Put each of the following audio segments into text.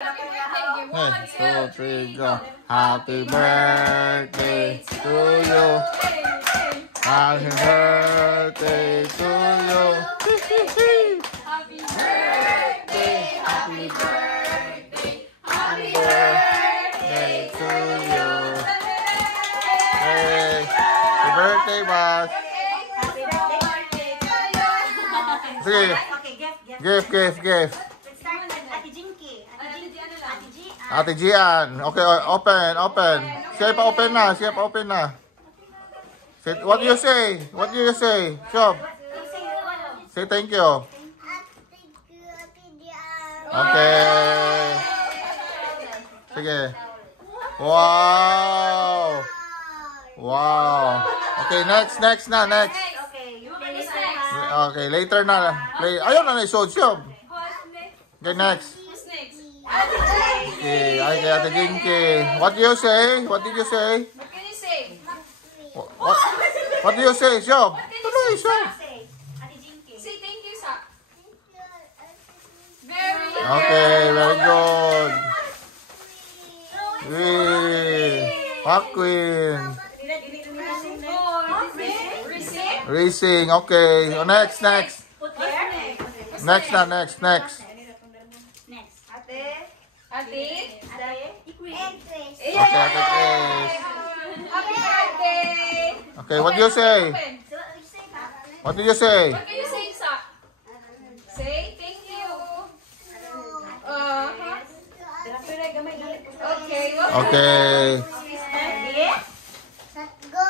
1, 2, 3, go. Happy birthday to you. Happy birthday to you. Happy birthday, happy birthday, happy Birthday to you. Hey, happy birthday, boss. Happy birthday to you. Sige, Okay, gift. gift. Let's start with Ate Jinky. Ate Gian. Okay, open. Siya pa open na. What do you say? Shop. Say thank you. Okay. Sige. Wow. Okay, next. Okay, you play this one. Okay, later na. Play. Ayun na na-show, Shop. Okay, next. Who's next? Okay, Ate Jinky. What did you say? What can you say? What do you say, Shop? Tuloy, Shop. Say, Ate Jinky. Say thank you, sa. Very good. Okay, very good. Hey, Queen. Receive. Racing. Okay. Oh, next. Put there. Next. Next. Ate. Okay, Ate Chris. Happy birthday. Okay, what do you say? Open. What did you say? What can you say, sa? Say thank you. Okay. Okay. Ready? Set go.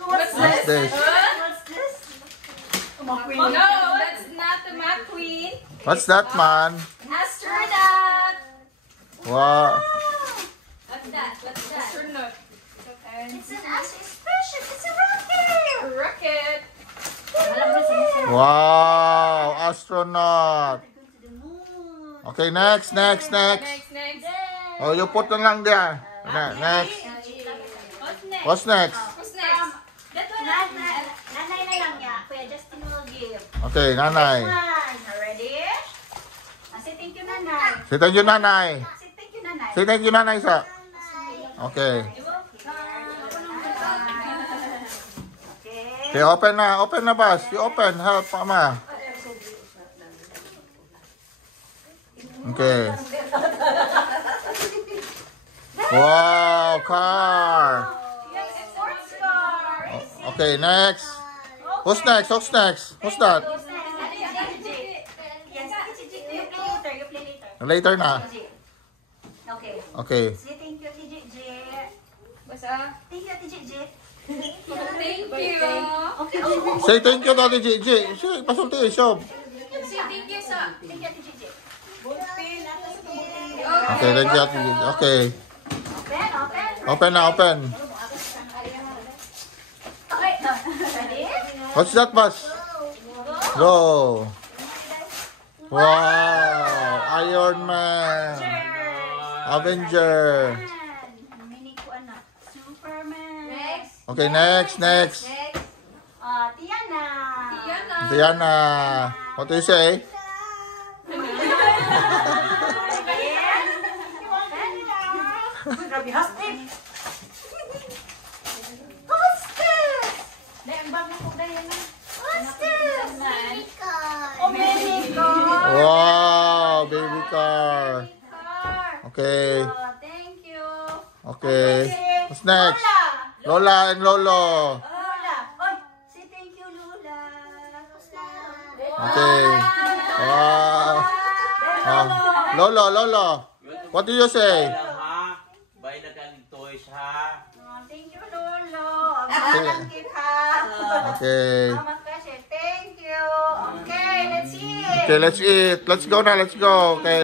What's What's this? What's this? No, that's not the McQueen. What's that, man? Astronaut. Wow. What's that? Astronaut. It's an spaceship. It's a rocket. Rocket. Wow. Astronaut. Go to the moon. Okay, next. Next. Oh, you put na lang there. Next. What's next? Who's next? Nanay na lang niya. Kuya Justin will give. Okay, nanay. One. Ready? Say thank you, nanay. Say thank you, nanay. Say thank you, nanay. Say thank you, nanay, sa. Okay. Okay, open na, boss. You open, help, mama. Okay. Wow, car. Sports car. Okay, next. Who's next? What's that? You play later. Later na. Okay. Okay. Say thank you, Ate JJ. Basta. Thank you, Ate JJ. Thank you. Okay. Say thank you to Ate Gigi. Say, pasulti, Shop. Say thank you, sa. Thank you, Ate JJ. Okay, thank you, Ate Gigi. Okay. Open. Open. Okay. Ready? What's that, boss? Go. Wow. Iron Man. Avenger. Mini ko anak. Superman. Next. Okay, next. Tiana. Diana. What do you say? Grabe, hosting. What's this? What's this? Oh, mini car. Wow, baby car. Okay. Thank you. Okay. What's next? Lola and Lolo. Lola. Oy, say thank you, Lola. Okay. Wow. Lolo. What do you say? Bay na kang toys ha. Thank you, Lolo. Ang kita. Okay. Salamat kasi. Thank you. Okay, let's eat. Okay, let's eat. Let's go na. Okay.